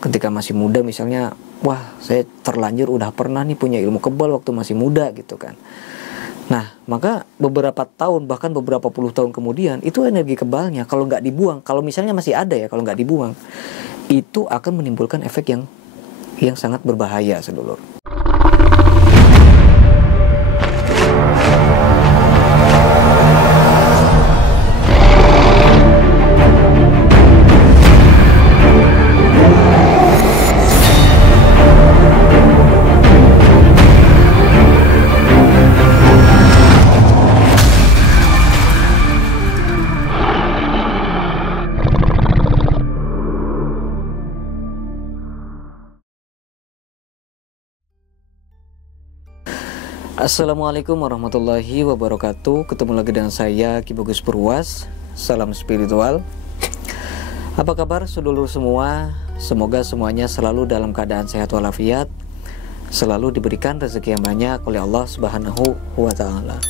ketika masih muda misalnya, wah saya terlanjur udah pernah nih punya ilmu kebal waktu masih muda gitu kan. Nah, maka beberapa tahun, bahkan beberapa puluh tahun kemudian, itu energi kebalnya kalau nggak dibuang, kalau misalnya masih ada ya, kalau nggak dibuang, itu akan menimbulkan efek yang sangat berbahaya, sedulur. Assalamualaikum warahmatullahi wabarakatuh. Ketemu lagi dengan saya Ki Bagus Purwas. Salam spiritual. Apa kabar sedulur semua? Semoga semuanya selalu dalam keadaan sehat walafiat, selalu diberikan rezeki yang banyak oleh Allah Subhanahu wa ta'ala.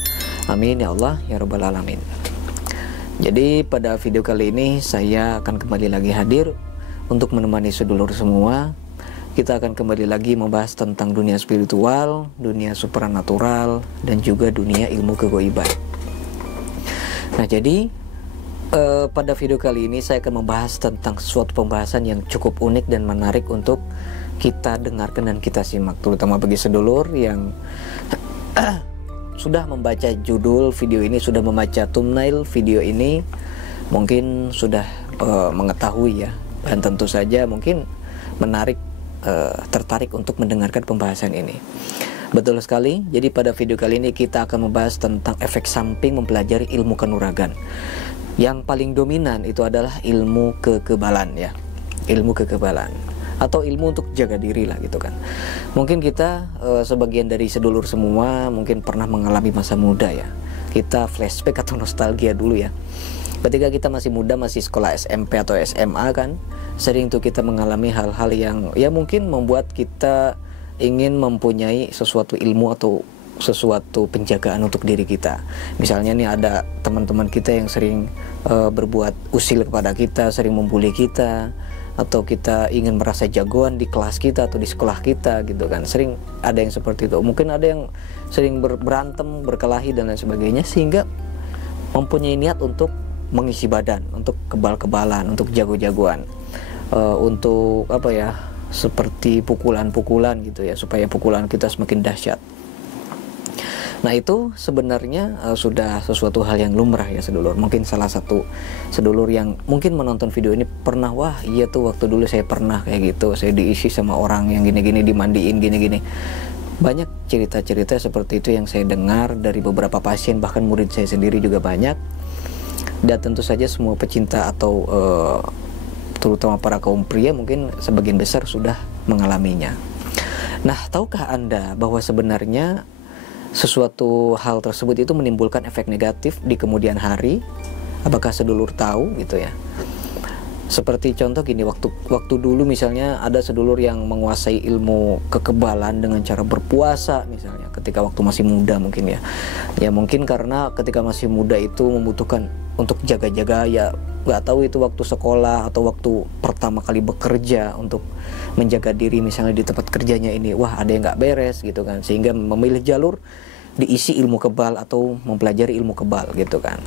Amin ya Allah ya rabbal alamin. Jadi pada video kali ini saya akan kembali lagi hadir untuk menemani sedulur semua. Kita akan kembali lagi membahas tentang dunia spiritual, dunia supranatural, dan juga dunia ilmu kegoiban. Nah, jadi pada video kali ini saya akan membahas tentang suatu pembahasan yang cukup unik dan menarik untuk kita dengarkan dan kita simak, terutama bagi sedulur yang sudah membaca judul video ini, sudah membaca thumbnail video ini, mungkin sudah mengetahui ya, dan tentu saja mungkin tertarik untuk mendengarkan pembahasan ini. Betul sekali. Jadi pada video kali ini kita akan membahas tentang efek samping mempelajari ilmu kanuragan. Yang paling dominan itu adalah ilmu kekebalan ya, ilmu kekebalan atau ilmu untuk jaga diri lah gitu kan. Mungkin kita sebagian dari sedulur semua mungkin pernah mengalami masa muda ya. Kita flashback atau nostalgia dulu ya. Ketika kita masih muda, masih sekolah SMP atau SMA kan, sering tuh kita mengalami hal-hal yang ya mungkin membuat kita ingin mempunyai sesuatu ilmu atau sesuatu penjagaan untuk diri kita. Misalnya nih ada teman-teman kita yang sering berbuat usil kepada kita, sering membuli kita, atau kita ingin merasa jagoan di kelas kita atau di sekolah kita gitu kan. Sering ada yang seperti itu. Mungkin ada yang sering berantem, berkelahi dan lain sebagainya, sehingga mempunyai niat untuk mengisi badan, untuk kebal-kebalan, untuk jago-jagoan, untuk apa ya, seperti pukulan-pukulan gitu ya, supaya pukulan kita semakin dahsyat. Nah itu sebenarnya sudah sesuatu hal yang lumrah ya sedulur. Mungkin salah satu sedulur yang mungkin menonton video ini pernah, wah iya tuh waktu dulu saya pernah kayak gitu, saya diisi sama orang yang gini-gini, dimandiin gini-gini. Banyak cerita-cerita seperti itu yang saya dengar dari beberapa pasien, bahkan murid saya sendiri juga banyak. Dan tentu saja semua pecinta atau terutama para kaum pria mungkin sebagian besar sudah mengalaminya. Nah, tahukah Anda bahwa sebenarnya sesuatu hal tersebut itu menimbulkan efek negatif di kemudian hari? Apakah sedulur tahu gitu ya? Seperti contoh gini, waktu dulu misalnya ada sedulur yang menguasai ilmu kekebalan dengan cara berpuasa misalnya, ketika waktu masih muda mungkin ya. Ya mungkin karena ketika masih muda itu membutuhkan untuk jaga-jaga ya, nggak tahu itu waktu sekolah atau waktu pertama kali bekerja untuk menjaga diri misalnya di tempat kerjanya ini, wah ada yang nggak beres gitu kan, sehingga memilih jalur diisi ilmu kebal atau mempelajari ilmu kebal gitu kan.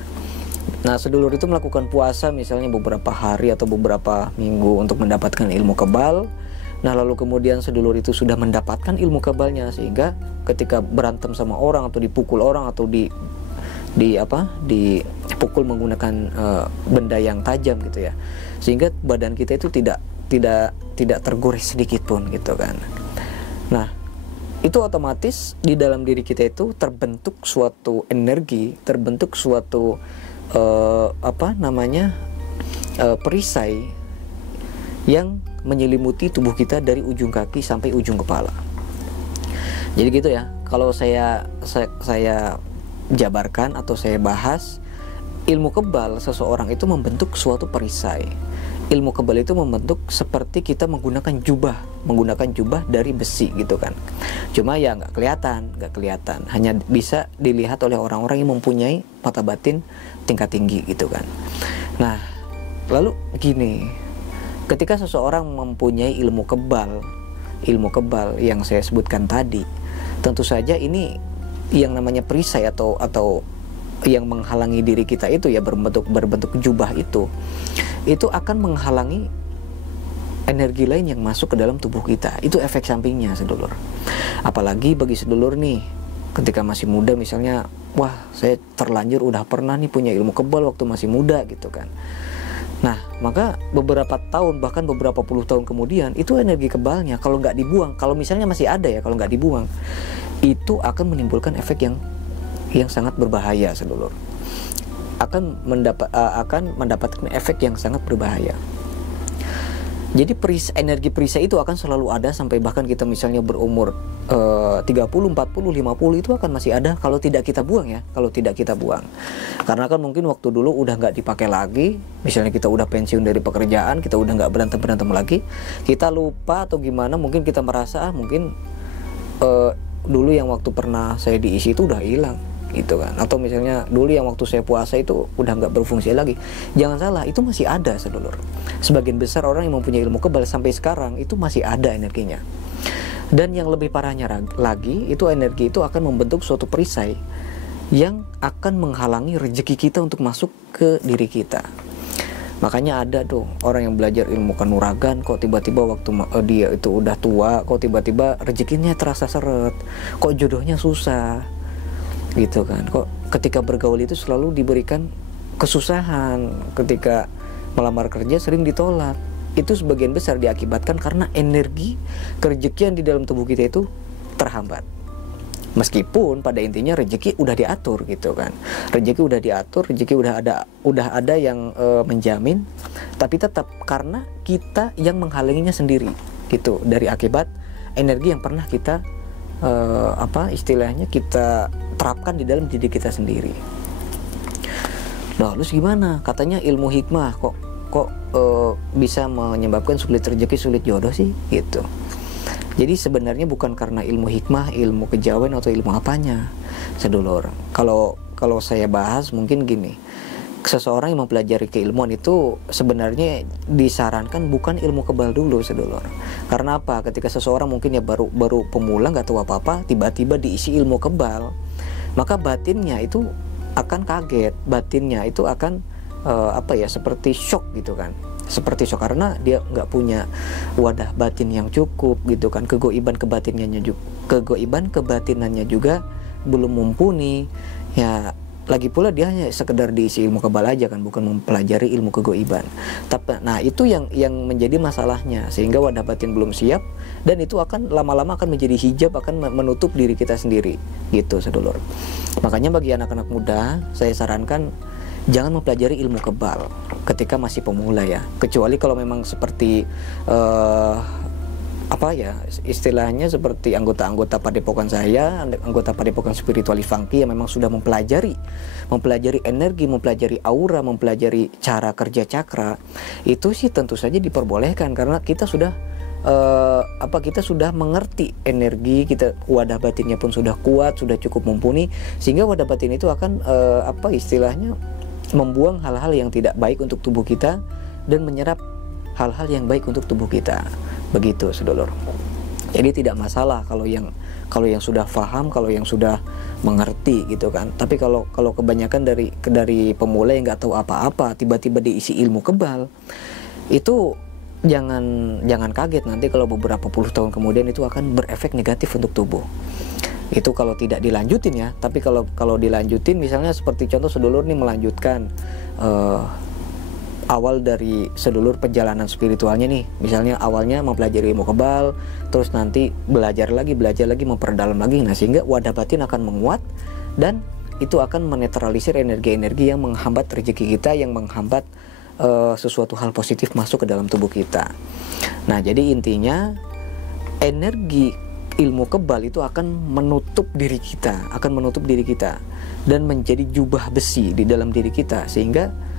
Nah sedulur itu melakukan puasa misalnya beberapa hari atau beberapa minggu untuk mendapatkan ilmu kebal. Nah lalu kemudian sedulur itu sudah mendapatkan ilmu kebalnya, sehingga ketika berantem sama orang atau dipukul orang atau dipukul menggunakan benda yang tajam gitu ya, sehingga badan kita itu tidak tergores sedikit pun gitu kan. Nah itu otomatis di dalam diri kita itu terbentuk suatu energi, terbentuk suatu perisai yang menyelimuti tubuh kita dari ujung kaki sampai ujung kepala. Jadi gitu ya, kalau saya jabarkan atau saya bahas, ilmu kebal seseorang itu membentuk suatu perisai. Ilmu kebal itu membentuk seperti kita menggunakan jubah dari besi gitu kan. Cuma ya nggak kelihatan, hanya bisa dilihat oleh orang-orang yang mempunyai mata batin tingkat tinggi gitu kan. Nah lalu gini, ketika seseorang mempunyai ilmu kebal yang saya sebutkan tadi, tentu saja ini yang namanya perisai atau yang menghalangi diri kita itu ya, berbentuk jubah itu akan menghalangi energi lain yang masuk ke dalam tubuh kita. Itu efek sampingnya, sedulur. Apalagi bagi sedulur nih, ketika masih muda misalnya, wah saya terlanjur udah pernah nih punya ilmu kebal waktu masih muda gitu kan. Nah, maka beberapa tahun, bahkan beberapa puluh tahun kemudian, itu energi kebalnya kalau nggak dibuang, kalau misalnya masih ada ya, kalau nggak dibuang, itu akan menimbulkan efek yang sangat berbahaya, sedulur. Akan mendapatkan efek yang sangat berbahaya. Jadi energi perisai itu akan selalu ada sampai bahkan kita misalnya berumur 30, 40, 50 itu akan masih ada kalau tidak kita buang ya, kalau tidak kita buang. Karena kan mungkin waktu dulu udah nggak dipakai lagi, misalnya kita udah pensiun dari pekerjaan, kita udah nggak berantem lagi, kita lupa atau gimana, mungkin kita merasa mungkin dulu yang waktu pernah saya diisi itu udah hilang gitu kan, atau misalnya dulu yang waktu saya puasa itu udah nggak berfungsi lagi. Jangan salah, itu masih ada, sedulur. Sebagian besar orang yang mempunyai ilmu kebal sampai sekarang itu masih ada energinya. Dan yang lebih parahnya lagi, itu energi itu akan membentuk suatu perisai yang akan menghalangi rezeki kita untuk masuk ke diri kita. Makanya ada tuh orang yang belajar ilmu kanuragan, kok tiba-tiba waktu dia itu udah tua, kok tiba-tiba rezekinya terasa seret, kok jodohnya susah gitu kan, kok ketika bergaul itu selalu diberikan kesusahan, ketika melamar kerja sering ditolak. Itu sebagian besar diakibatkan karena energi kerejekian di dalam tubuh kita itu terhambat. Meskipun pada intinya rezeki udah diatur gitu kan, rezeki udah diatur, rezeki udah ada yang menjamin, tapi tetap karena kita yang menghalanginya sendiri gitu, dari akibat energi yang pernah kita istilahnya kita terapkan di dalam diri kita sendiri. Nah, terus gimana? Katanya ilmu hikmah kok bisa menyebabkan sulit rezeki, sulit jodoh sih gitu. Jadi sebenarnya bukan karena ilmu hikmah, ilmu kejawen atau ilmu apanya, sedulur. Kalau saya bahas mungkin gini, seseorang yang mempelajari keilmuan itu sebenarnya disarankan bukan ilmu kebal dulu, sedulur. Karena apa? Ketika seseorang mungkin ya baru pemula, nggak tahu apa-apa, tiba-tiba diisi ilmu kebal, maka batinnya itu akan kaget, batinnya itu akan seperti shock gitu kan, seperti shock karena dia nggak punya wadah batin yang cukup gitu kan, kegoiban kebatinannya juga belum mumpuni ya. Lagi pula dia hanya sekedar diisi ilmu kebal aja kan, bukan mempelajari ilmu kegoiban. Nah itu yang menjadi masalahnya, sehingga wadah batin belum siap, dan itu akan lama-lama akan menjadi hijab, akan menutup diri kita sendiri gitu, sedulur. Makanya bagi anak-anak muda saya sarankan jangan mempelajari ilmu kebal ketika masih pemula ya, kecuali kalau memang seperti istilahnya seperti anggota-anggota padepokan saya, anggota padepokan spiritual Ifangki yang memang sudah mempelajari energi, mempelajari aura, mempelajari cara kerja cakra, itu sih tentu saja diperbolehkan karena kita sudah kita sudah mengerti energi kita, wadah batinnya pun sudah kuat, sudah cukup mumpuni, sehingga wadah batin itu akan istilahnya membuang hal-hal yang tidak baik untuk tubuh kita dan menyerap hal-hal yang baik untuk tubuh kita. Begitu, sedulur. Jadi tidak masalah kalau yang sudah paham, kalau yang sudah mengerti gitu kan. Tapi kalau kebanyakan dari pemula yang nggak tahu apa-apa, tiba-tiba diisi ilmu kebal, itu jangan kaget nanti kalau beberapa puluh tahun kemudian itu akan berefek negatif untuk tubuh. Itu kalau tidak dilanjutin ya. Tapi kalau dilanjutin, misalnya seperti contoh sedulur nih melanjutkan awal dari sedulur perjalanan spiritualnya nih, misalnya awalnya mempelajari ilmu kebal, terus nanti belajar lagi memperdalam lagi, nah sehingga wadah batin akan menguat dan itu akan menetralisir energi-energi yang menghambat rezeki kita, yang menghambat sesuatu hal positif masuk ke dalam tubuh kita. Nah jadi intinya energi ilmu kebal itu akan menutup diri kita, dan menjadi jubah besi di dalam diri kita, sehingga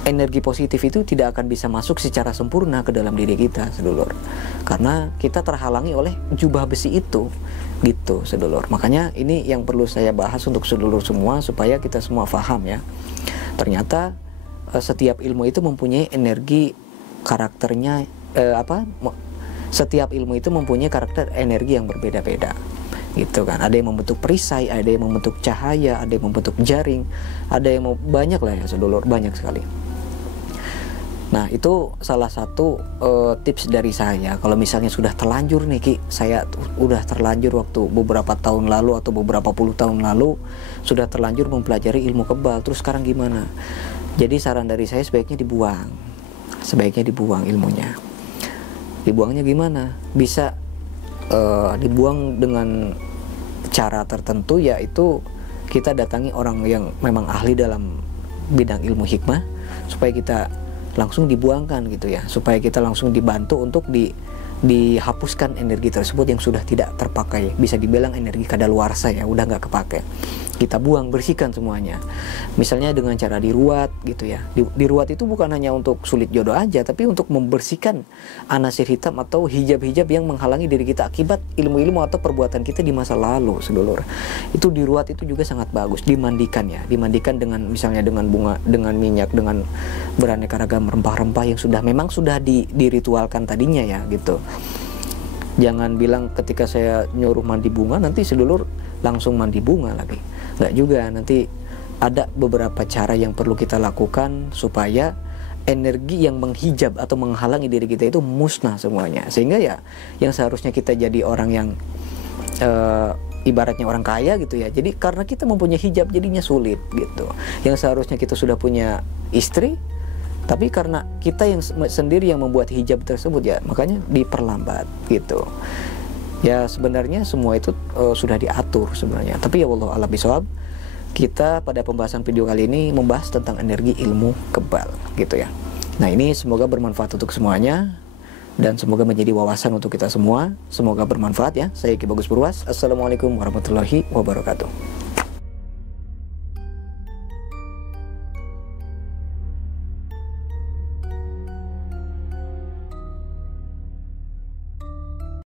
energi positif itu tidak akan bisa masuk secara sempurna ke dalam diri kita, sedulur, karena kita terhalangi oleh jubah besi itu gitu, sedulur. Makanya ini yang perlu saya bahas untuk sedulur semua supaya kita semua paham ya. Ternyata setiap ilmu itu mempunyai energi karakternya setiap ilmu itu mempunyai karakter energi yang berbeda-beda gitu kan. Ada yang membentuk perisai, ada yang membentuk cahaya, ada yang membentuk jaring, ada yang banyak lah ya sedulur, banyak sekali. Nah itu salah satu tips dari saya. Kalau misalnya sudah terlanjur nih Ki, saya udah terlanjur waktu beberapa tahun lalu atau beberapa puluh tahun lalu sudah terlanjur mempelajari ilmu kebal, terus sekarang gimana? Jadi saran dari saya sebaiknya dibuang ilmunya. Dibuangnya gimana? Bisa dibuang dengan cara tertentu, yaitu kita datangi orang yang memang ahli dalam bidang ilmu hikmah supaya kita langsung dibuangkan gitu ya, supaya kita langsung dibantu untuk dihapuskan energi tersebut yang sudah tidak terpakai. Bisa dibilang energi kadaluarsa ya, udah nggak kepake. Kita buang, bersihkan semuanya. Misalnya dengan cara diruat gitu ya. Diruat itu bukan hanya untuk sulit jodoh aja, tapi untuk membersihkan anasir hitam atau hijab-hijab yang menghalangi diri kita akibat ilmu-ilmu atau perbuatan kita di masa lalu, sedulur. Itu diruat itu juga sangat bagus. Dimandikan ya, dimandikan dengan misalnya dengan bunga, dengan minyak, dengan beraneka ragam rempah-rempah yang memang sudah diritualkan tadinya ya gitu. Jangan bilang ketika saya nyuruh mandi bunga nanti sedulur langsung mandi bunga lagi. Nggak juga, nanti ada beberapa cara yang perlu kita lakukan supaya energi yang menghijab atau menghalangi diri kita itu musnah semuanya. Sehingga ya yang seharusnya kita jadi orang yang ibaratnya orang kaya gitu ya, jadi karena kita mempunyai hijab jadinya sulit gitu. Yang seharusnya kita sudah punya istri, tapi karena kita yang sendiri yang membuat hijab tersebut ya, makanya diperlambat gitu. Ya sebenarnya semua itu sudah diatur sebenarnya. Tapi ya wallahu a'lam bishawab, kita pada pembahasan video kali ini membahas tentang energi ilmu kebal gitu ya. Nah ini semoga bermanfaat untuk semuanya dan semoga menjadi wawasan untuk kita semua. Semoga bermanfaat ya. Saya Ki Bagus Purwas. Assalamualaikum warahmatullahi wabarakatuh.